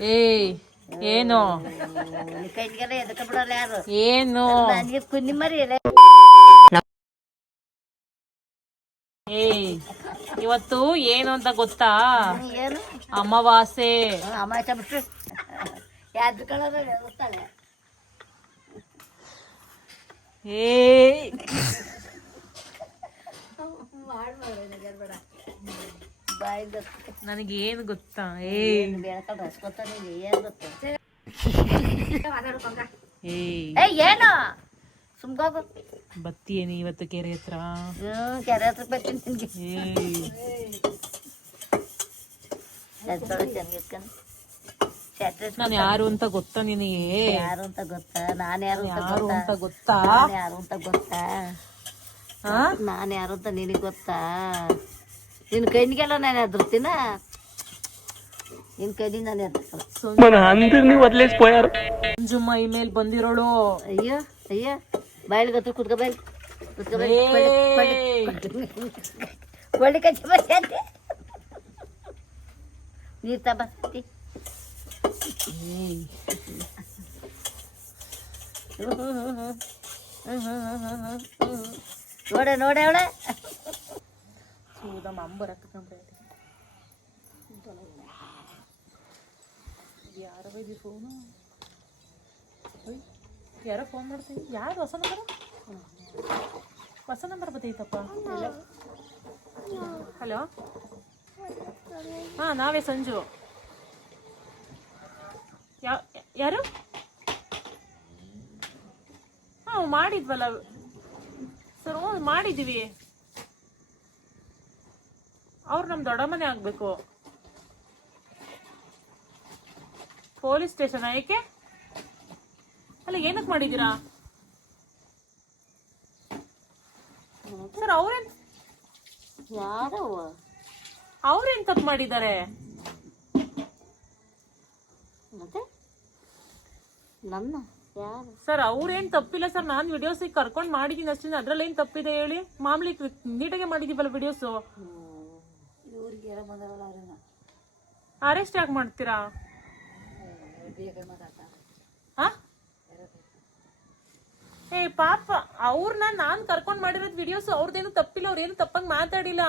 ಏಯ್ ಏನು ಕೈಗೆಲ್ಲ ಎದಕ್ಕೆ ಬಿಡೋಲ್ಲ ಯಾರು ಏನು ನನಗೆ ಕುನ್ನಿ ಮರಿ ಏಯ್ ಇವತ್ತು ಏನು ಅಂತ ಗೊತ್ತಾ? ಏನು ಅಮಾವಾಸ್ಯೆ. ಅಮಾವಾಸ್ಯೆ ಬಿಟ್ಟು ಯಾವ್ದು ಕಳೋದು ಗೊತ್ತಾಳೆ. ಏಯ್ ನನಗೇನು ಗೊತ್ತಾ? ಏಯ್ ಬೆಳಕಲ್ಲ ಹಸ್ಕೊತಾನೆ ಏನು ಗೊತ್ತ? ಏಯ್ ಏನು ಸುಮ್ಗೋಗು. ಬತ್ತೀಯೇನಿ ಇವತ್ತು ಕೆರೆ ಹತ್ರ? ಕೆರೆ ಹತ್ರ ಬರ್ತೀನಿ ನಿನ್ಗೆ. ನಾನು ಯಾರು ಅಂತ ಗೊತ್ತಾ ನಿನಗೆ? ಯಾರು ಅಂತ ಗೊತ್ತಾ? ನಾನು ಯಾರು ಅಂತ ಗೊತ್ತಾ? ಯಾರು ಅಂತ ಗೊತ್ತಾ? ನಾನು ಯಾರು ಅಂತ ನಿನಗೆ ಗೊತ್ತಾ? ನಿನ್ನ ಕೈನಿಗೆಲ್ಲ ನಾನು ಎದುರ್ತೀನ? ನಿನ್ನ ಕೈನಿ ನಾನು ಎದುರ್ಸಲ್ಲ. ಜುಮ್ಮ ಇಮೇಲ್ ಬಂದಿರೋಳು. ಅಯ್ಯೋ ಅಯ್ಯೋ ಬಾಯಿಲ್ ಗೊತ್ತು ಕುತ್ಕೊ ಬಾಯಿ ಒಳ್ಳೆ ಕಚ್ಚಿ ಬರ್ತಿ ನೀರು ತಬರ್ತಿ ನೋಡೆ ನೋಡೆ ಅವಳೆ ಯಾರೋ ಫೋನ್ ಮಾಡ್ತೀನಿ. ಯಾರು ಹೊಸ ನಂಬರ್ ಬತ್ತೈತಪ್ಪ. ಹಲೋ, ಹಾಂ ನಾವೇ ಸಂಜು. ಯಾರು? ಹಾಂ ಮಾಡಿದ್ವಲ್ಲ ಸರ್. ಮಾಡಿದ್ದೀವಿ. ಅವ್ರು ನಮ್ಮ ದೊಡ್ಡ ಮನೆ ಆಗಬೇಕು. ಪೊಲೀಸ್ ಸ್ಟೇಷನ್ ಏಕೆ? ಅಲ್ಲ ಏನಕ್ಕೆ ಮಾಡಿದ್ದೀರಾ ಸರ್? ಅವ್ರೇನ್ ತಪ್ಪು ಮಾಡಿದ್ದಾರೆ? ಮತ್ತೆ ನನ್ನ ಯಾರು ಸರ್? ಅವ್ರೇನ್ ತಪ್ಪಿಲ್ಲ ಸರ್. ನಾನು ವಿಡಿಯೋಸ್ ಕರ್ಕೊಂಡು ಮಾಡಿದ್ದೀನಿ ಅಷ್ಟೇ. ಅದ್ರಲ್ಲಿ ಏನ್ ತಪ್ಪಿದೆ ಹೇಳಿ? ಮಾಮೂಲಿ ನೀಟಾಗೆ ಮಾಡಿದೀವಲ್ಲ ವಿಡಿಯೋಸು. ಅರೆಸ್ಟ್ ಯಾಕೆ ಮಾಡ್ತೀರಾ? ಏ ಪಾಪ, ಅವ್ರನ್ನ ನಾನ್ ಕರ್ಕೊಂಡ್ ಮಾಡಿರೋದ್ ವಿಡಿಯೋಸ್. ಅವ್ರದ್ದೇನು ತಪ್ಪಿಲ್ಲ. ಅವ್ರೇನು ತಪ್ಪಂಗ್ ಮಾತಾಡಿಲ್ಲ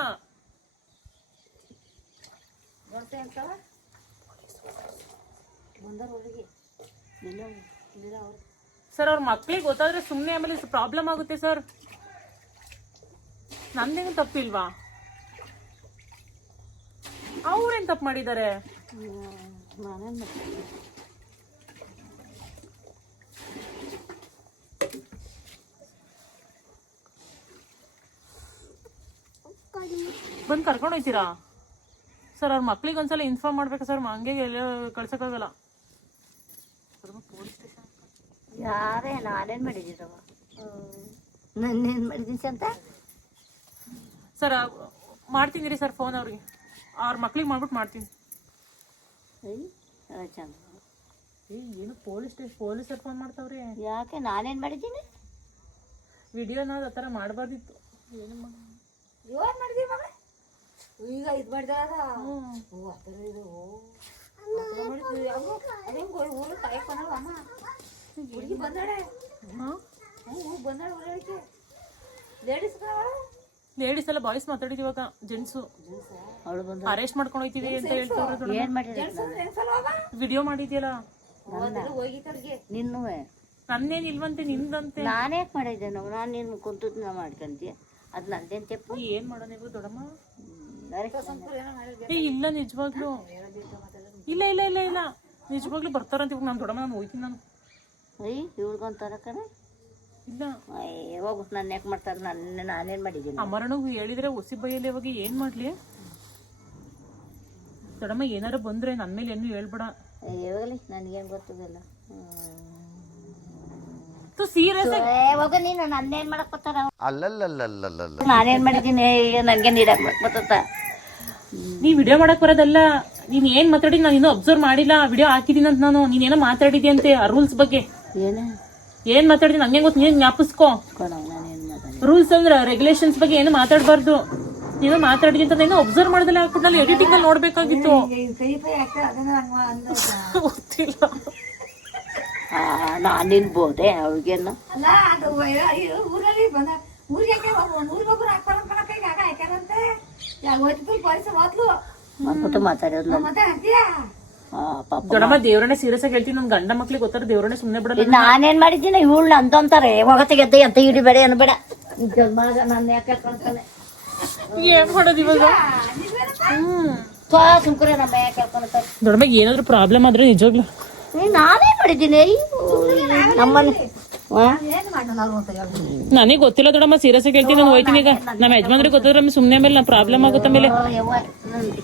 ಸರ್. ಅವ್ರ ಮಕ್ಳಿಗೆ ಗೊತ್ತಾದ್ರೆ ಸುಮ್ನೆ ಆಮೇಲೆ ಪ್ರಾಬ್ಲಮ್ ಆಗುತ್ತೆ ಸರ್. ನಂದೇನು ತಪ್ಪಿಲ್ವಾ? ಅವ್ರೇನ್ ತಪ್ಪು ಮಾಡಿದ್ದಾರೆ? ಬಂದು ಕರ್ಕೊಂಡು ಹೋಗ್ತೀರಾ ಸರ್? ಅವ್ರ ಮಕ್ಳಿಗೆ ಒಂದ್ಸಲ ಇನ್ಫಾರ್ಮ್ ಮಾಡ್ಬೇಕು ಸರ್. ಹಂಗೆ ಎಲ್ಲ ಕಳ್ಸಕ್ಕಾಗಲ್ಲ. ಯಾರೇ ನಾನೇನ್ ಮಾಡಿದ್ದೀರವ? ನನ್ನೇನ್ ಮಾಡಿದ್ದೀನಿ ಅಂತ ಸರ್? ಮಾಡ್ತೀನಿ ರೀ ಸರ್ ಫೋನ್ ಅವ್ರಿಗೆ. ಅವ್ರ ಮಕ್ಳಿಗೆ ಮಾಡ್ಬಿಟ್ಟು ಮಾಡ್ತೀನಿ. ಚಂದ ಏನು ಪೊಲೀಸರು ಫೋನ್ ಮಾಡ್ತಾವ್ರಿ? ಯಾಕೆ ನಾನೇನ್ ಮಾಡಿದ್ದೀನಿ? ವಿಡಿಯೋನ ಆ ಥರ ಮಾಡಬಾರ್ದಿತ್ತು. ಏನು ಮಾಡಿದೀವಿ ಮಗ? ಈಗ ಇದು ಮಾಡಿದಾರ ಹುಡುಗಿ ಬಂದಾಳೆ. ಬಂದಾಳೆ ಲೇಡೀಸ್ ಎಲ್ಲ ಬಾಯ್ಸ್ ಮಾತಾಡಿದೀವಿ. ಇವಾಗ ಜೆಂಟ್ಸು ಅರೆಸ್ಟ್ ಮಾಡ್ಕೊಂಡು ಹೋಗ್ತೀವಿ ಅಂತ ಹೇಳ್ತಾರೆ. ವಿಡಿಯೋ ಮಾಡಿದ್ಯಲ್ಲ ನಿನ್ನೂ ನನ್ನೇನ್ ಇಲ್ವಂತೆ, ನಿಂದಂತೆ. ನಾನೇಕ್ ಮಾಡಿದ್ದೆ? ನಾನು ನಿನ್ನ ಕುಂತದ್ ನಾ ಮಾಡ್ಕೊಂತೀಯ. ಅದ್ ನಂದೇನ್ ತೆಪ್ಪು? ಏನ್ ಮಾಡೋಣ ಇವಾಗ ದೊಡ್ಡಮ್ಮ? ಇಲ್ಲ ನಿಜವಾಗ್ಲು ಇಲ್ಲ ಇಲ್ಲ ಇಲ್ಲ ಇಲ್ಲ ನಿಜವಾಗ್ಲೂ ಬರ್ತಾರಂತ. ಇವಾಗ ನಾನು ದೊಡ್ಡಮ್ಮ ನಾನು ಹೋಯ್ತೀನಿ. ನಾನು ಇವ್ರಿಗೊಂತಾರ ಕಡೆ ಇಲ್ಲ ಹೋಗು. ನನ್ನ ಯಾಕೆ ಮಾಡ್ತಾರೆ? ನಾನೇನ್ ಮಾಡಿದ್ದೀನಿ? ಅಮರನಿಗೂ ಹೇಳಿದ್ರೆ ಹೊಸಿ ಬೈಯಲ್ಲಿ ಇವಾಗ ಏನ್ ಮಾಡ್ಲಿ? ದೊಡ್ಡಮ್ಮ ಏನಾರ ಬಂದ್ರೆ ನನ್ ಮೇಲೆ ಏನು ಹೇಳ್ಬೇಡ. ಹೋಗಲಿ, ನನ್ಗೇನ್ ಗೊತ್ತದಲ್ಲ. ಸೀರಿಯಸ್ ಹೋಗ ನೀನು. ನನ್ನೇನ್ ಮಾಡಕ್ ಬರ್ತಾರ? ನಾನೇನ್ ಮಾಡಿದ್ದೀನಿ? ನನ್ಗೆ ನೀಡಕ್ ಬರ್ತದ? ನೀ ವಿಡಿಯೋ ಮಾಡಕ್ ಬರೋದಲ್ಲ. ನೀನ್ ಏನ್ ಮಾತಾಡಿ ನಾನು ಇನ್ನೂ ಅಬ್ಸರ್ವ್ ಮಾಡಿಲ್ಲ. ವಿಡಿಯೋ ಹಾಕಿದೀನಿ ಅಂತ ನಾನು. ನೀನೇನೋ ಮಾತಾಡಿದ್ಯಂತೆ ಆ ರೂಲ್ಸ್ ಬಗ್ಗೆ. ಏನ್ ಮಾತಾಡಿದೀನಿ ನಂಗೆ ಗೊತ್ತು. ನೀನ್ ಜ್ಞಾಪಿಸ್ಕೋ. ರೂಲ್ಸ್ ಅಂದ್ರೆ ರೆಗ್ಯುಲೇಷನ್ಸ್ ಬಗ್ಗೆ ಏನು ಮಾತಾಡಬಾರ್ದು. ನೀನು ಮಾತಾಡಿದಿ ಅಂತ ನೀನು ಅಬ್ಸರ್ವ್ ಮಾಡ್ದಲ್ಲ ಹಾಕ್ಬಿಟ್ಟು ಎಡಿಟಿಂಗ್ ಅಲ್ಲಿ ನೋಡ್ಬೇಕಾಗಿತ್ತು. ಗೊತ್ತಿಲ್ಲ ನಾನು ನಿನ್ಬೋದೆ ಅವ್ರಿಗೇನು ಮಾತಾಡೋದು. ದೊಡ್ಡಮ್ಮ ದೇವ್ರನ್ನೇ ಸೀರಿಯಸ್ ಆಗಿ ಹೇಳ್ತೀನಿ. ನನ್ ಗಂಡ ಮಕ್ಳಿಗೆ ಗೊತ್ತಾರ ದೇವ್ರನ್ನೇ ಸುಮ್ನೆ ಬಿಡಲ್ಲ. ನಾನೇನ್ ಮಾಡಿದ್ದೀನಿ ಇವಳು ಅಂತಾರೆ ಹೋಗತ್ತೆ ಗೆದ್ದೆ ಅಂತ ಹಿಡಿಬೇಡ ಅನ್ಬೇಡ ನನ್ನ ಯಾಕೆ ಕಳ್ಕೊಂತಾನೆ ಏನ್ ಮಾಡೋದು ಇವಾಗ. ಸುಮ್ಕರೆ ನಮ್ಮ ಯಾಕೆ ಕೇಳ್ಕೊಂತಾರೆ. ದೊಡ್ಡಮ್ಮಗೆ ಏನಾದ್ರು ಪ್ರಾಬ್ಲಮ್ ಆದ್ರೆ ನಿಜವಾಗ್ಲು ನಾನೇ ಮಾಡಿದ್ದೀನಿ ನಮ್ಮಲ್ಲಿ ನನಗೆ ಗೊತ್ತಿಲ್ಲ ದೊಡ್ಡಮ್ಮ ಸೀರಿಯಸ್ ಆಗಿ ಹೇಳ್ತೀನಿ. ನಾನು ಹೋಯ್ತೀನಿ ಈಗ ನಮ್ಮ ಯಜಮಾನ್ರಿಗೆ ಗೊತ್ತಾದ್ರೆ ಸುಮ್ನೆ ಮೇಲೆ ನಾ ಪ್ರಾಬ್ಲಮ್ ಆಗುತ್ತೆ ಮೇಲೆ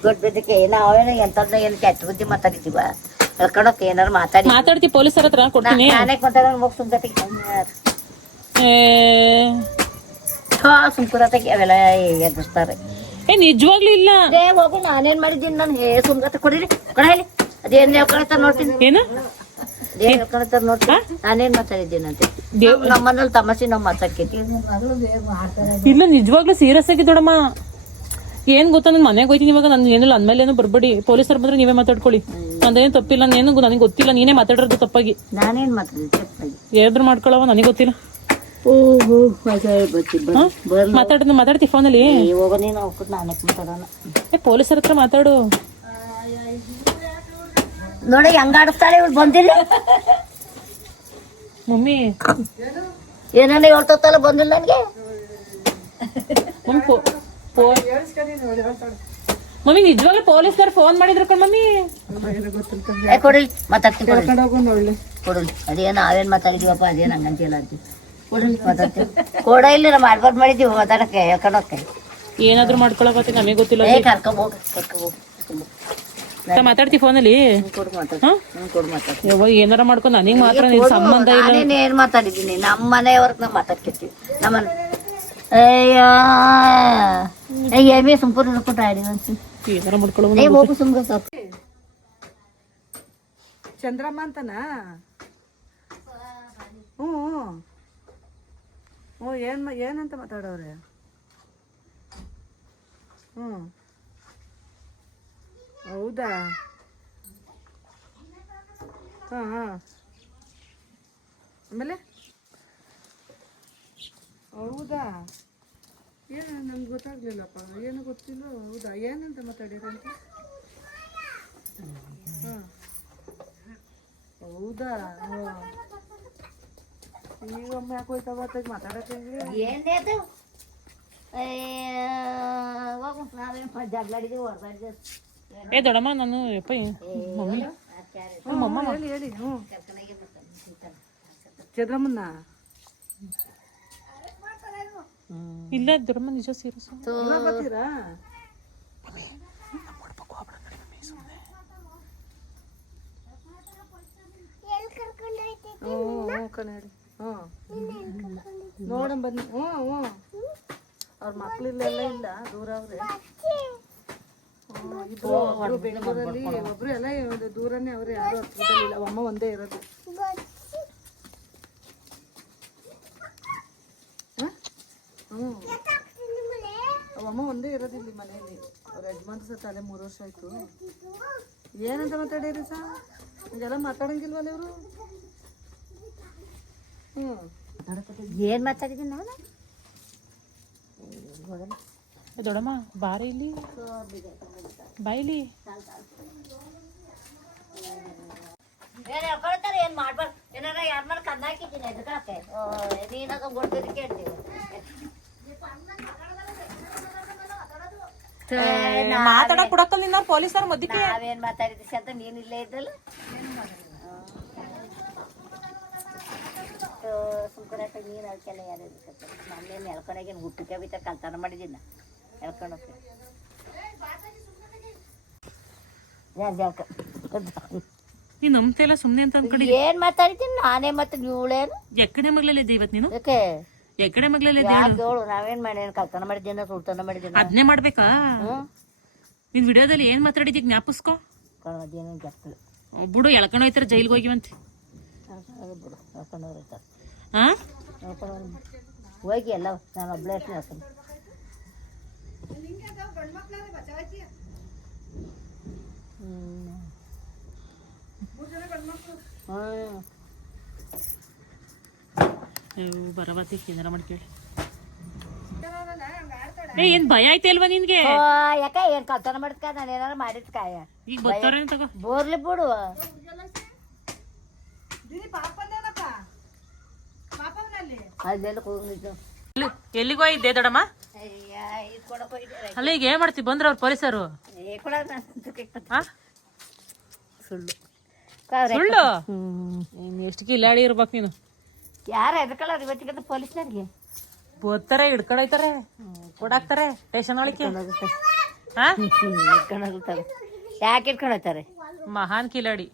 ಗೊತ್ತಿದ್ದಕ್ಕೆ ನಾವೇನ ಎಂತದ್ನ ಏನ್ ಕೆಟ್ಟ ಬುದ್ಧಿ ಮಾತಾಡಿದೀವ ಹೇಳ್ಕೊಳಕ್ ಏನಾರು ಮಾತಾಡ್ತಿ ಪೊಲೀಸರ ಹತ್ರ ಕೊಡ್ತೀನಿ. ನಾನೇ ಮಾತಾಡೋಣ ಹೋಗ್ ಸುಮ್ಕತಿ ಸುಮ್ಕುರತಕ್ಕೆ ಅವೆಲ್ಲ ಎದುರಿಸ್ತಾರೆ. ನಿಜವಾಗ್ಲೂ ಇಲ್ಲ ಹೋಗು ನಾನೇನ್ ಮಾಡಿದ್ದೀನಿ ನಾನು ಸುಮ್ಕತ ಕೊಡಿರಿ ಕೊಡಲಿ ಅದೇನ್ ಹೇಳ್ಕೊಳತ್ತಾರ ನೋಡ್ತೀನಿ ಏನ ಅದೇನ್ ಹೇಳ್ಕೊಳತ್ತಾರ ನೋಡ್ತೀನಿ ನಾನೇನ್ ಮಾತಾಡಿದ್ದೀನಿ ಅಂತ ನಮ್ಮನೇಲಿ ತಮಾಷೆ ನಾವ್ ಮಾತಾಡ್ಕೇತಿ. ಇಲ್ಲ ನಿಜವಾಗ್ಲೂ ಸೀರಿಯಸ್ ಆಗಿ ದೊಡ್ಡಮ್ಮ ಏನ್ ಗೊತ್ತಾ ನನ್ ಮನೆಗೆ ಹೋಯ್ತೀನಿ ಇವಾಗ. ನನ್ ಏನಿಲ್ಲ ಅಂದ್ಮೇಲೆ ಏನು ಬರ್ಬೇಡಿ. ಪೊಲೀಸರು ಬಂದ್ರೆ ನೀವೇ ಮಾತಾಡ್ಕೊಳ್ಳಿ. ನಂದೇನು ತಪ್ಪಿಲ್ಲ. ಏನು ನನಗೆ ಗೊತ್ತಿಲ್ಲ. ನೀನೇ ಮಾತಾಡಿರೋದು ತಪ್ಪಾಗಿ. ನಾನೇನ್ ಮಾತಾಡಿದ್ದೆ ಏನಾದ್ರು ಮಾಡ್ಕೊಳವ ನನಗೆ ಗೊತ್ತಿಲ್ಲ. ಮಾತಾಡ್ತಿ ಫೋನಲ್ಲಿ. ಹೋಗ ನೀನು ಹೋಗ್ಬಿಟ್ಟು ನಾನೇ ಮಾತಾಡೋಣ. ಪೊಲೀಸರ ಹತ್ರ ಮಾತಾಡು. ನೋಡಿ ಹೆಂಗ ಆಡಿಸ್ತಾಳೆ ಇವ್ರು ಬಂದಿಲ್ಲ. ಮಮ್ಮಿ ಏನಾನ ಹೇಳ್ತಲ್ಲ ಬಂದಿಲ್ಲ ನನ್ಗೆ. ಮಮ್ಮಿ ನಿಜವಾಗ್ಲೂ ಪೊಲೀಸರು ಫೋನ್ ಮಾಡಿದ್ರು ಕಣ್ ಮಮ್ಮಿ. ಕೊಡಲಿ ಮಾತಾಡ್ತೀನಿ ಕೊಡಲಿ ಅದೇನು ನಾವೇನ್ ಮಾತಾಡಿದೀವಪ್ಪ ಅದೇನು ಹಂಗಂತಿಲ್ಲ ಅಂತೀವಿ. ಕೊಡಲಿ ಮಾತಾಡ್ತೀವಿ ಕೊಡ ಇಲ್ಲ ಮಾಡ್ಬಾರ್ದು ಮಾಡಿದೀವಿ ಮಾತಾಡಕ್ಕೆ ಹೇಳ್ಕೊಳಕ್ಕೆ. ಏನಾದ್ರು ಮಾಡ್ಕೊಳಕತ್ತಿ ನಮಗೆ ಗೊತ್ತಿಲ್ಲ. ಕರ್ಕೋಬೋಗು ಮಾತಾಡ್ತಿ ಫೋನಲ್ಲಿ. ಏನಾರ ಮಾಡ್ಕೊಂಡು ನನಗ್ ಮಾತ್ರ ಸಂಬಂಧ ಇಲ್ಲ. ಏನ್ ಮಾತಾಡಿದೀನಿ ನಮ್ಮ ಮನೆಯವ್ರಿಗೆ ನಾವು ಮಾತಾಡ್ತಿರ್ತೀವಿ. ನಮ್ಮನೆ ಏಮಿ ಸುಮ್ಕೂರು ನೋಡ್ಕೊಂಡು ಆಡಿ ಏನಾರ ಮಾಡ್ಕೊಳ್ಳೋ ಹೋಗು ಸುಮ್ಗ ಚಂದ್ರಮ್ಮ ಅಂತನ. ಹ್ಞೂ ಏನಂತ ಮಾತಾಡೋರೆ. ಹೌದಾ ಹಾಂ ಆಮೇಲೆ ಹೌದಾ ಏನು ನಮ್ಗೆ ಗೊತ್ತಾಗ್ಲಿಲ್ಲಪ್ಪ. ಏನು ಗೊತ್ತಿಲ್ಲ. ಹೌದಾ ಏನಂತ ಮಾತಾಡಿರಂತೆ. ಹಾಂ ಹೌದಾ ಈಗ ಒಮ್ಮೆ ಯಾಕೆ ಹೋಯ್ತಾವ ಮಾತಾಡಕ್ಕೆ ಏನೇದು ಹೋಗು ನಾವೇನು ಜಗಳಾಡಿದೀವಿ ಹೊರದಾಡಿದ್ವಿ. ದೊಡ್ಡಮ್ಮ ನಾನು ಯಪ್ಪ ಮಮ್ಮಿ ಹೇಳಿ ಹೇಳಿ. ಹ್ಞೂ ಚಂದ್ರಮ್ಮನ್ನ ಇಲ್ಲ ದೊಡ್ಡಮ್ಮ ನಿಜ ಸೀರಿಯಸ್. ಬರ್ತೀರಾ? ಕನ್ನಡಿ ನೋಡಂ ಬನ್ನಿ. ಅವ್ರ ಮಕ್ಳಿಲ್ಲೆಲ್ಲ ಇಲ್ಲ ದೂರ ಅವ್ರೆ. ಇಬ್ರು ಬೆಂಗಳೂರಲ್ಲಿ ಒಬ್ರು ಎಲ್ಲ ದೂರನೇ ಅವ್ರೆ. ಯಾರು ಹತ್ರದಲ್ಲಿಲ್ಲ. ಅಮ್ಮ ಒಂದೇ ಇರೋದು. ಅವಮ್ಮ ಒಂದೇ ಇರೋದು ಇಲ್ಲಿ ಮನೆಯಲ್ಲಿ. ಅವ್ರ ಯಜಮಾನ್ರು ಸತ್ತ ಅಲ್ಲೇ 3 ವರ್ಷ ಆಯ್ತು. ಏನಂತ ಮಾತಾಡಿರಿ ಸಾ ಹಿಂಗೆಲ್ಲ ಮಾತಾಡಂಗಿಲ್ವಲ್ಲ ಇವರು. ಏನ್ ಮಾತಾಡಿದ್ದೀನಿ ನಾನು ದೊಡ್ಡಮ್ಮ ಬಾರಿ ಇಲ್ಲಿ ಬಾಯಿಲಿ ಏನ್ ಮಾಡ್ಬಾರ್ದು. ಏನಾರ ಯಾರ ಕನ್ನ ಹಾಕಿದ್ದೀನಿ ಎದಕ್ಕೆ ನೀನಾಗ ಕೊಡ್ತಿದ್ದು ಕೇಳ್ತೀವಿ. ಮಾತಾಡಕ್ ಕೊಡಕ್ಕಲ್ಲ ನಿನ್ನ ಪೊಲೀಸರ ಮಧ್ಯಕ್ಕೆ. ನಾವೇನ್ ಮಾತಾಡಿದ್ವಿ ಅಂತ ನೀನ್ ಇಲ್ಲೇ ಇದ್ದಲ್ಲ. ಸುಮ್ಕರಕ್ಕೆ ನೀನು ಅದಕ್ಕೆಲ್ಲ ಯಾರು ನನ್ನೇನು ಎಳ್ಕೊಳಗೇನು ಹುಟ್ಟಕ್ಕೆ ಬಿತ್ತ ಕಲ್ತಾನ ಮಾಡಿದ್ದೀನ ಎಳ್ಕೊಳಕ್ಕೆ. ನೀ ನಂಬ್ತಿಲ್ಲ ಸುಮ್ನೆ ಅಂತ ಅನ್ಕೊಂಡಿ. ಏನ್ ಮಾತಾಡಿದ್ದೀನಿ ನಾನೇ ಮತ್ತೆ ಇವಳೇನು ಎಕ್ಕಡೆ ಮಗ್ಲಲ್ಲಿದ್ದೆ ಇವತ್ತು ನೀನು. ಯಾಕೆ ಎಕ್ಕಡೆ ಮಗ್ಲಲ್ಲಿದ್ದೆ ಹೇಳು. ನಾವೇನ್ ಮಾಡೇನು ಕಲ್ತಾನ ಮಾಡಿದ್ದೀನ ಸುಲ್ತಾನ ಮಾಡಿದ್ದೀನ ಅದ್ನೇ ಮಾಡ್ಬೇಕಾ. ನಿನ್ ವಿಡಿಯೋದಲ್ಲಿ ಏನ್ ಮಾತಾಡಿದಿ ಜ್ಞಾಪಿಸ್ಕೊ. ಅದೇನು ಗೊತ್ತಿಲ್ಲ ಬಿಡು. ಎಳ್ಕೊಂಡು ಹೋಯ್ತಾರ ಜೈಲ್ಗೆ ಹೋಗಿವಂತೆ. ಬಿಡು ಹೇಳ್ಕೊಂಡು ಹೋಗ್ತಾರೆ. ಹಾ ಹೋಗಿ ಎಲ್ಲ ನಾನು ಒಬ್ಳೆ ಹೇಳ್ತೀನಿ. ಬರಬಾತಿ ಏನಾರ ಮಾಡಿ ಕೇಳಿ. ಏನ್ ಭಯ ಐತೆ ಅಲ್ವಾ ನಿನ್ಗೆ? ಯಾಕ ಏನ್ ಕಲ್ತನ ಮಾಡ್ಕ ನಾನು ಏನಾರ ಮಾಡಿದ್ ಕಾಯ ಈಗ ಬರ್ತಾರ ತಗೋ. ಬೋರ್ಲಿ ಬಿಡು. ಅದೆಲ್ಲ ಹೋಗಿದ್ದು ಎಲ್ಲಿಗೋ ಇದ್ದೆ ದೊಡಮ್ಮ? ಅಲ್ಲ ಈಗ ಏನ್ ಮಾಡ್ತಿ ಬಂದ್ರ ಅವ್ರ ಪೊಲೀಸರು? ಸುಳ್ಳು ಸುಳ್ಳು. ಎಷ್ಟು ಕಿಲಾಡಿ ಇರ್ಬೇಕು ನೀನು. ಯಾರ ಎದಕ್ಕಲ್ಲ ಇವತ್ತಿಗೆ ಪೊಲೀಸ್ನವ್ರಿಗೆ ಬೋದ್ತಾರೆ, ಹಿಡ್ಕೊಂಡೋಯ್ತಾರೆ, ಕೊಡಾಕ್ತಾರೆ ಸ್ಟೇಷನ್ ಒಳಗೆ. ಇಟ್ಕೊಂಡೋಗ್ತಾರೆ. ಯಾಕೆ ಇಟ್ಕೊಂಡೋಗ್ತಾರೆ? ಮಹಾನ್ ಕಿಲಾಡಿ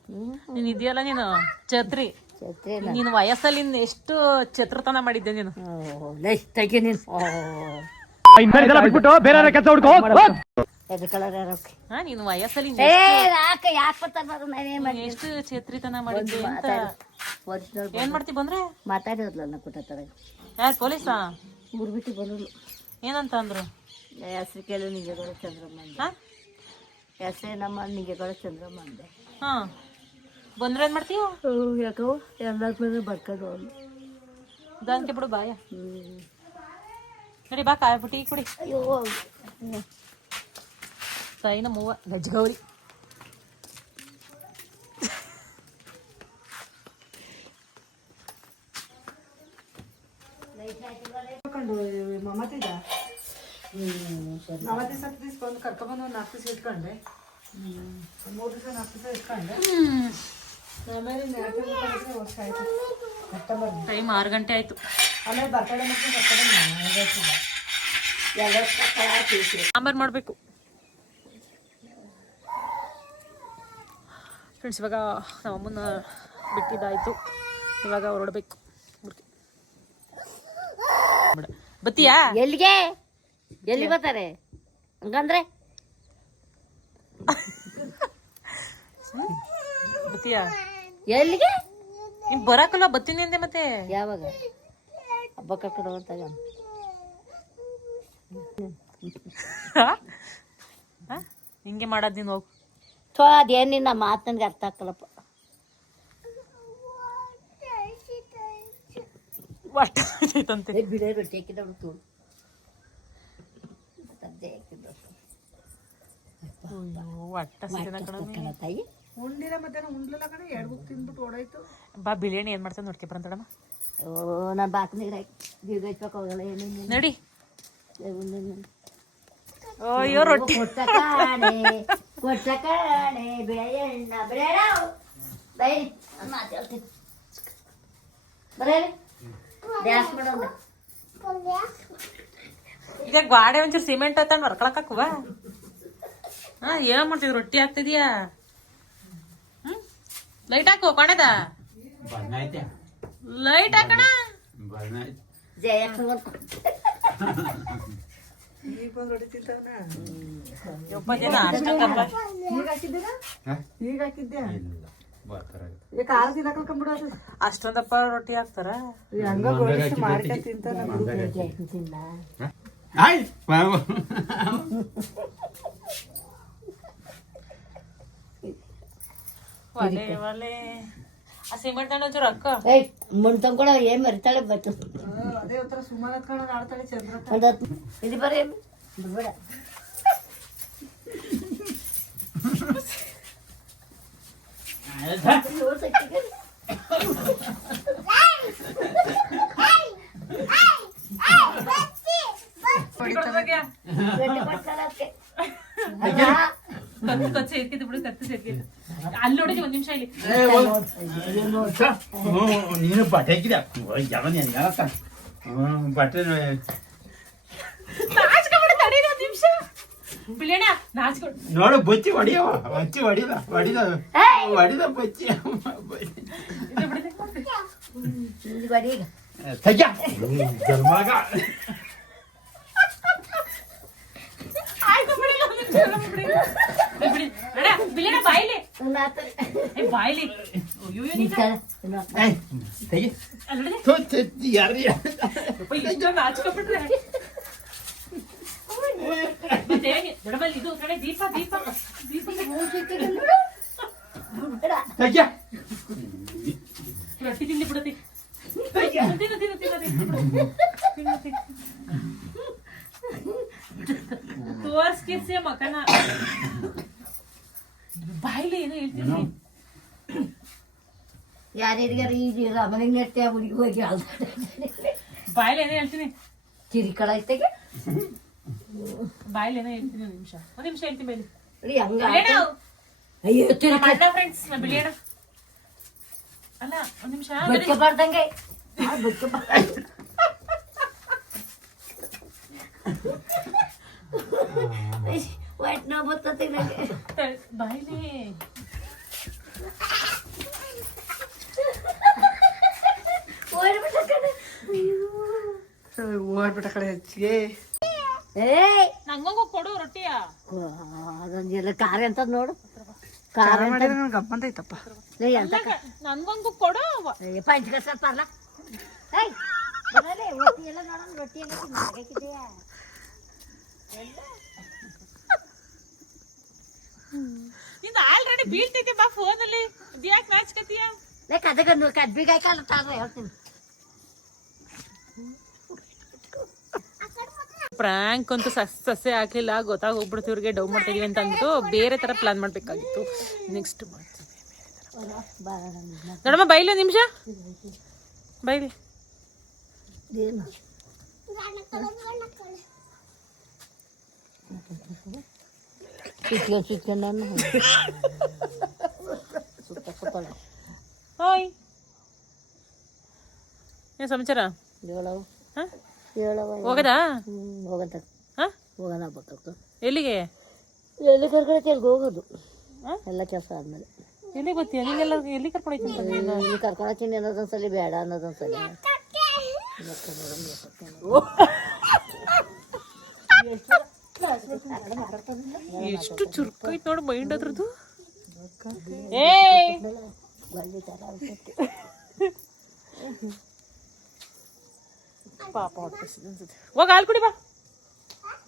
ನೀನ್ ಇದೆಯಲ್ಲ ನೀನು ಛತ್ರಿ. ಛತ್ರಿ ನೀನ್ ವಯಸ್ಸಲ್ಲಿ ಎಷ್ಟು ಛತ್ರತನ ಮಾಡಿದ್ದೆ ನೀನು. ತೆಗಿ ನೀನು ನೀನು ವಯಸ್ಸಲ್ಲಿ ಯಾಕೆ ಬರ್ತಾರೆ ಎಷ್ಟು ಛತ್ರಿತನ ಮಾಡಿದ್ದೆ ಅಂತ. ಏನ್ ಮಾಡ್ತಿ ಬಂದ್ರೆ? ಮಾತಾಡಿದ್ಲಲ್ಲ ಕೊಟ್ಟಾರೆ. ಯಾರು ಪೊಲೀಸಾ? ಊರ್ಬಿಟ್ಟು ಬರೋದು. ಏನಂತ ಅಂದ್ರು? ಹೆಸ್ರು ಕೇಳು ನಿಂಗೆಗಳು ಚಂದ್ರಮ್ಮ ಅಂದೆ. ಹೆಸ್ರೇ ನಮ್ಮ ನಿಂಗೆಗಳು ಚಂದ್ರಮ್ಮ ಅಂದೆ. ಹಾ ಬಂದ್ರೆ ಏನ್ ಮಾಡ್ತೀವ? ಯಾಕೋ ಎಲ್ಲರ ಮೇಲೆ ಬರ್ಕೊಂಡು ದಾನ್ಕೆ ಬಿಡು ಬಾಯ. ನಡಿ ಬಾ ಕಾಯ್ಬಿಟ್ಟು ಟೀ ಕುಡಿ. ಅಯ್ಯೋ ಸೈನ ಮೂವ ಗಜ್ಗೌರಿ. ಮಮತಿದ ಮಮತಿ ಸತ್ ದಿವ್ಸ ಬಂದು ಕರ್ಕೊಂಬಂದು ಒಂದು 4 ದಿವಸ ಇಟ್ಕೊಂಡೆ. 3 ದಿವಸ 4 ದಿವಸ ಇಟ್ಕೊಂಡೆ. ಆಮೇಲೆ ವರ್ಷ ಆಯ್ತು. ಟೈಮ್ 6 ಗಂಟೆ ಆಯ್ತು. ಆಮೇಲೆ ಬರ್ತಡೇ ಸಾಂಬಾರು ಮಾಡಬೇಕು ಫ್ರೆಂಡ್ಸ್. ಇವಾಗ ನಮ್ಮಮ್ಮನ ಬಿಟ್ಟಿದ್ದಾಯ್ತು, ಇವಾಗ ಹೊರಡ್ಬೇಕು. ಬತ್ತೀಯಾ? ಎಲ್ಲಿಗೆ ಎಲ್ಲಿ ಬರ್ತಾರೆ ಹಂಗಂದ್ರೆ? ಬತ್ತೀಯಾ? ಎಲ್ಲಿಗೆ? ನೀನ್ ಬರಾಕಲ್ಲ ಬತ್ತೀನಿ ಅಂದೆ ಮತ್ತೆ. ಯಾವಾಗ ಹಬ್ಬ ಕರ್ಕೊಂಡು ಹೋಗ್ತಾಗ ಹಿಂಗೆ ಮಾಡೋದ್ ನೀನು. ಹೋಗು. ಥೋ ಅದೇನು ನಿನ್ನ ಮಾತು ನನಗೆ ಅರ್ಥ ಆಗ್ತಲ್ಲಪ್ಪ. ಹೊಟ್ಟೆ ಬಿಡೇ ರೊಟ್ಟಿ ಹಾಕಿದ ಹುಡುಕು ತಾಯಿ ಉಂಡಿಲ್ಲ ಮಧ್ಯಾಹ್ನ ಉಂಡ್ಲಿಲ್ಲ ಕಣ. 2 ಗುಕ್ ತಿಂದ್ಬಿಟ್ಟು ಓಡಾಯ್ತು. ಬಾ ಬಿರಿಯಾನಿ ಏನ್ ಮಾಡ್ತಾನೆ ನೋಡ್ಕೆ ಬರಂತಡಮ್ಮ. ಓ ನಾನು ಬಾಕ್ನಿಗೆ ದೀರ್ಘ ಹಚ್ಬೇಕು ಹೋಗಲ್ಲ. ಏನೇನು ನಡಿ. ಅಯ್ಯೋ ರೊಟ್ಟಿ ಕೊಟ್ಟ ಕಾಣೆ ಬಿಳೆಯ ಎಣ್ಣ ಬಿಳೆಯ ಬೈ ಮಾತಾಡ್ತೀನಿ ಬರೀ ಡ್ಯಾನ್ಸ್ ಮಾಡೋಣ. ಈಗ ಗಾಡೆ ಒಂಚೂರು ಸಿಮೆಂಟ್ ತಗೊಂಡು ಹೊರ್ಕೊಳಕವ. ಹಾ ಏನ್ ಮಾಡ್ತಿದ್? ರೊಟ್ಟಿ ಹಾಕ್ತಿದ್ಯಾ? ಲೈಟ್ ಹಾಕು ಕಣದ. ಲೈಟ್ ಹಾಕಣ. ಜಯ ಈಗ ಬಂದು ರೊಟ್ಟಿ ತಿಂತಾವನ. ಜನ ಅಷ್ಟಂಗಪ್ಪ. ಈಗ ಹಾಕಿದ್ದೀರಾ? ಈಗ ಹಾಕಿದ್ಯಾ? ಈಗ 6 ದಿನ ಕಲ್ಕೊಂಡ್ಬಿಡೋದು. ಅಷ್ಟೊಂದಪ್ಪ ರೊಟ್ಟಿ ಹಾಕ್ತಾರ? ಹಂಗ ಮಾಡ್ಕೊಂಡ್ ತಿಂತಾನ. ಒಲೆ ಒಲೆ ಆ ಸಿಮೆಂಟ್ ತಗೊಂಡು ಒಂಚೂರು ಅಕ್ಕ. ಏಯ್ ಮುಂಡ್ತಂಗ್ ಕೂಡ ಏನ್ ಮರಿತಾಳೆ ಬತ್ತು. ಅದೇ ಒಂಥರ ಸುಮಾರು ಹತ್ಕೊಂಡು ಆಡ್ತಾಳೆ ಚಂದ್ರ. ಇದು ಬರೀ ಬಿಡ್ಬೇಡ. ಅಲ್ಲಿ ನೋಡಿ 1 ನಿಮಿಷ ಇಲ್ಲಿ ನೀನು ಬಟ್ಟೆ ಹಾಕಿದ ಬಟ್ಟೆ ನೋಡು ಬಚ್ಚಿ ಹೊಡಿಯವ. ಬಚ್ಚಿ ಹೊಡಿದ ಹೊಡಿದ ಹೊಡಿದ ಬಚ್ಚಿ ತೆಗ್ಯ ಜನ್ಮಾಗ. ಬಾಯ್ಲಿ ಯಾರು ನಾಚ್ಕೊಬಿಟ್ರೆ ಮತ್ತೆ ದೊಡ್ಡಮ್ಮ ಇದು ಕಡೆ ದೀಪ ದೀಪ ದೀಪ ತೆಗ್ಯ. ರೊಟ್ಟಿ ತಿಂಡಿ ಬಿಡತಿ ತೋರ್ಸ್ಕಿರ್ಸಿ ಮಕನ ಬಾಯಿಲಿ ಏನೋ ಹೇಳ್ತೀನಿ ಯಾರ್ಯಾರಿಗಾರ ಈಗ ಮನೆಗೆ ನೆಟ್ಟೆ ಹುಡುಗಿ ಹೋಗಿ ಬಾಯಿಲಿ ಏನೋ ಹೇಳ್ತೀನಿ ಚಿರಿಕಳ ಐತೆಗೆ ಬಾಯಿಲಿ ಏನೋ ಹೇಳ್ತೀನಿ ಒಂದ್ ನಿಮಿಷ ಹೇಳ್ತೀನಿ ಬಾಯಿಲಿ ಹಂಗ ಅಯ್ಯೋ ಅಯ್ಯೋ ಫ್ರೆಂಡ್ಸ್ ನಾ ಬಿಳಿಯಣ ಅಲ್ಲ ಒಂದ್ ನಿಮಿಷ ಬಚ್ಚ ಬಾರ್ದಂಗೆ ಬಚ್ಚ ವೈಟ್ ನೋ ಬರ್ತದೆ ನನಗೆ ಬಾಯಿಲಿ ಓಡ್ಬಿಟ್ಟ ಕಡೆ ಹೆಚ್ಚಿಗೆ ಏಯ್ ನಂಗೊಂಗ ಕೊಡು ರೊಟ್ಟಿಯ ಅದೊಂದೆಲ್ಲ ಖಾರ ಅಂತ ನೋಡು ಖಾರ ಮಾಡಿದ್ರೆ ನನಗೆ ಗಪ್ಪಂತ ಐತಪ್ಪ ಅಂತ ನನ್ಗೊಂಗು ಕೊಡು ಪಂಚಕ ಸ್ವಲ್ಪ ಅಲ್ಲ ಏಯ್ ಬರಲೇ ರೊಟ್ಟಿ ಎಲ್ಲ ನೋಡೋಣ ರೊಟ್ಟಿ ಎಲ್ಲ ತಿನ್ನಬೇಕಿದೆಯಾ ನಿಂದ ಆಲ್ರೆಡಿ ಬೀಳ್ತೈತಿ ಬಾ ಫೋನ್ ಅಲ್ಲಿ ಇದ್ಯಾಕ್ ನಾಚ್ಕತಿಯ ಕದಗನ್ನು ಕದ್ಬಿಗಾಯ್ ಕಾಲ ತಾಳ್ರೆ ಹೇಳ್ತೀನಿ ಪ್ರಾಂಕ್ ಅಂತೂ ಸಸ್ಯ ಹಾಕ್ಲಿಲ್ಲ ಗೊತ್ತಾಗೋಗ್ಬಿಡ್ತು ಇವ್ರಿಗೆ ಡೌ ಮಾಡ್ತಾ ಇದೀವಿ ಅಂತ ಅಂದ್ಬಿಟ್ಟು ಬೇರೆ ತರ ಪ್ಲಾನ್ ಮಾಡ್ಬೇಕಾಗಿತ್ತು ನೆಕ್ಸ್ಟ್ ಮಾಡ್ತೀವಿ ನೋಡಮ್ಮ ಬೈಲಿ ಒಂದ್ ನಿಮಿಷ ಬೈಲಿ ಏನು ಚಿಕ್ಕನ್ ಹಾಯ್ ಏನ್ ಸಮಾಚಾರ ಹೇಳವ ಹಾ ಹೇಳವ ಹೋಗದಾ ಹೋಗಂತ ಹಾ ಹೋಗೋಣ ಹಬ್ಬಕ್ಕೆ ಎಲ್ಲಿಗೆ ಎಲ್ಲಿ ಕರ್ಕೊಂಡು ತೆಲ್ಗೆ ಹೋಗೋದು ಹಾ? ಎಲ್ಲ ಕೆಲಸ ಆದ್ಮೇಲೆ ಎಲ್ಲಿ ಗೊತ್ತಿಲ್ಲ ನಿಂಗೆಲ್ಲ ಎಲ್ಲಿ ಕರ್ಕೊಂಡು ಇಲ್ಲಿ ಕರ್ಕೊಂಡು ಹೋಗ್ತೀನಿ ಅನ್ನೋದೊಂದ್ಸಲಿ ಬೇಡ ಅನ್ನೋದೊಂದ್ಸಲಿ ಎಷ್ಟು ಚುರುಕೈತ್ ನೋಡು ಮೈಂಡ್ ಅದ್ರದ್ದು ಏ ಪಾಪ ಹೊಟ್ಟೆ ಅನ್ಸುತ್ತೆ ಹೋಗ ಹಾಲು ಕುಡಿ ಬಾ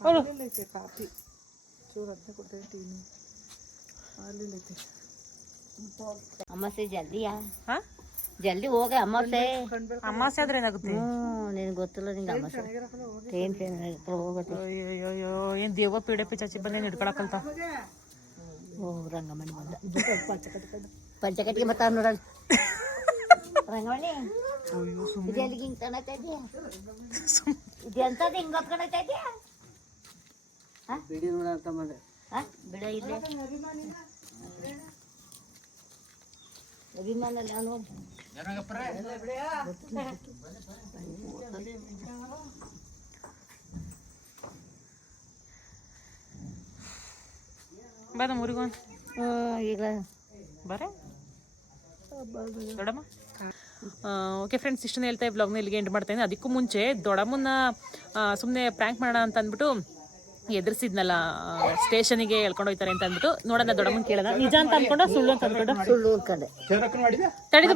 ಹೋಗು ಕಾಫಿ ಚೂರು ಅಂತ ಕೊಡ್ತೇವೆ ಟೀನು ಹಾಲಿಲ್ಲೈತೆ ಅಮಾಸೆ ಜಲ್ದಿಯಾ ಹಾ ಜಲ್ದಿ ಹೋಗ ಅಮಾಸೆ ಅಮಾಸೆ ಆದ್ರೆ ಏನಾಗುತ್ತೆ ನಿನಗೆ ಗೊತ್ತಿಲ್ಲ ನಿಂಗೆ ಅಮಾಸೆ ಏನ್ ಹೋಗುತ್ತೆ ಅಯ್ಯೋ ಏನ್ ದೇವ ಪೀಡೆ ಪಿಚಾಚಿ ಬಂದೇನು ಹಿಡ್ಕೊಳಕಲ್ತ ಓ ರಂಗಮಣಿ ಬಂದ ಪಂಚಕಟ್ಟಿಗೆ ಬರ್ತಾವ ನೋಡಲ್ ರಂಗಮಣಿ ಇದು ಎಲ್ಲಿಗೆ ಹಿಂಗೆ ತನಕ ಇದೆಯಾ ಇದು ಎಂತದ್ದು ಹಿಂಗೆ ಹೊತ್ಕೊಂಡೈತಾ ಇದೆಯಾ ಬಿಡ ಇಲ್ಲೇ ಅಭಿಮಾನ ಅಲ್ಲ ನೋಡಿ ಬಾ ನಮ್ಮ ಊರಿಗೂ ಈಗ ಬರೇ ದೊಡ್ಡಮ್ಮ ಓಕೆ ಫ್ರೆಂಡ್ಸ್ ಇಷ್ಟನ್ನ ಹೇಳ್ತಾ ಬ್ಲಾಗ್ನ ಇಲ್ಲಿಗೆ ಎಂಡ್ ಮಾಡ್ತಾ ಇದ್ದೀನಿ ಅದಕ್ಕೂ ಮುಂಚೆ ದೊಡ್ಡಮ್ಮನ್ನ ಸುಮ್ಮನೆ ಪ್ರ್ಯಾಂಕ್ ಮಾಡೋಣ ಅಂತ ಅಂದ್ಬಿಟ್ಟು ಎದುರಿಸಿದ್ನಲ್ಲ ಸ್ಟೇಷನಿಗೆ ಹೇಳ್ಕೊಂಡು ಹೋಗ್ತಾರೆ ಅಂತ ಅಂದ್ಬಿಟ್ಟು ನೋಡೋಣ ದೊಡ್ಡಮ್ಮನ ಕೇಳೋಣ ನಿಜ ಅಂತ ಅನ್ಕೊಂಡು ಸುಳ್ಳು ಅಂತ ಅನ್ಕೊಂಡು ಸುಳ್ಳು ಅನ್ಕೊಂಡೆ ತಡಿ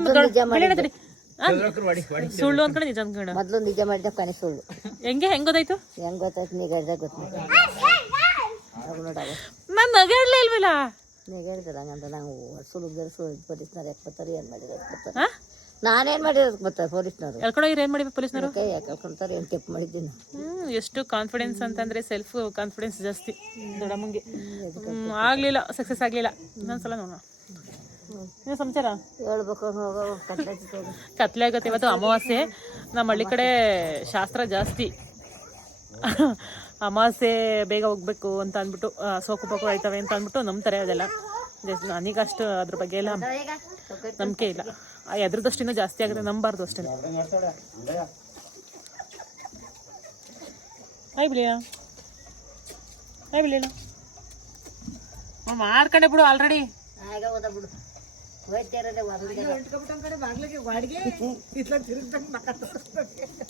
ಸುಳ್ಳು ಅನ್ಕೊಂಡು ನಿಜ ಅನ್ಕೊಂಡು ಮೊದಲು ನಿಜ ಮಾಡಿದ ಕೊನೆ ಸುಳ್ಳು ಹೆಂಗ್ ಗೊತ್ತಾಯ್ತು ಹೆಂಗ್ ಗೊತ್ತಾಯ್ತು ನೀಗಡ್ದಾಗ ಗೊತ್ತಾಯ್ತು ನೋಡವ ನಾನು ನಗಾಡ್ಲೇ ಇಲ್ವಲ್ಲ ನೀಗಡ್ದಿಲ್ಲ ಹಂಗಂತ ನಾವು ಸುಳ್ಳು ಸುಳ್ಳು ಪೊಲೀಸ್ನವ್ರು ಯಾಕೆ ಬರ್ತಾರೆ ಏನು ಮಾಡಿರೋದು ಬರ್ತಾರೆ ನಾನೇನು ಮಾಡಿರೋದು ಬರ್ತಾರೆ ಪೊಲೀಸ್ನವರು ಹೇಳ್ಕೊಡೋರು ಏನ್ ಮಾಡಿ ಪೊಲೀಸ್ನವರು ಕೈ ಯಾಕೆ ಹೇಳ್ಕೊಂತಾರೆ ಏನು ಕೆಪ್ ಮಾಡಿದ್ದೀನಿ ಎಷ್ಟು ಕಾನ್ಫಿಡೆನ್ಸ್ ಅಂತಂದ್ರೆ ಸೆಲ್ಫ್ ಕಾನ್ಫಿಡೆನ್ಸ್ ಜಾಸ್ತಿ ದೊಡ್ಡಮ್ಮಂಗೆ ಆಗ್ಲಿಲ್ಲ ಸಕ್ಸಸ್ ಆಗ್ಲಿಲ್ಲ ಇನ್ನೊಂದ್ಸಲ ನೋಡೋಣ ಏನು ಸಮಾಚಾರ ಹೇಳ್ಬೇಕು ಹೋಗೋ ಕತ್ಲೆ ಆಗತ್ತೆ ಇವತ್ತು ಅಮಾವಾಸ್ಯೆ ನಮ್ಮ ಹಳ್ಳಿ ಕಡೆ ಶಾಸ್ತ್ರ ಜಾಸ್ತಿ ಅಮಾವಾಸ್ಯೆ ಬೇಗ ಹೋಗ್ಬೇಕು ಅಂತ ಅಂದ್ಬಿಟ್ಟು ಸೋಕು ಪೋಕು ಆಯ್ತವೆ ಅಂತ ಅಂದ್ಬಿಟ್ಟು ನಂಬ್ತಾರೆ ಅದೆಲ್ಲ ನನಗಷ್ಟು ಅದ್ರ ಬಗ್ಗೆ ಎಲ್ಲ ನಂಬಿಕೆ ಇಲ್ಲ ಎದ್ರದಷ್ಟು ಇನ್ನೂ ಜಾಸ್ತಿ ಆಗುತ್ತೆ ನಂಬಾರ್ದು ಅಷ್ಟೇ ಆಯ್ ಬಿಳಿಯ ಮಾಡ್ಕೊಂಡೆ ಬಿಡು ಆಲ್ರೆಡಿ ಆಗ ಹೋದ ಬಿಡು ಹೋಯ್ತಿರೋದೆ ಕಡೆ ಬಾಗ್ಲಿಗೆ ವಾಡಿಗೆ ಇತ್ಲಾಗ ತಿರುಗ್ದಂಗೆ ನೋಡ್ಬಿಟ್ಟು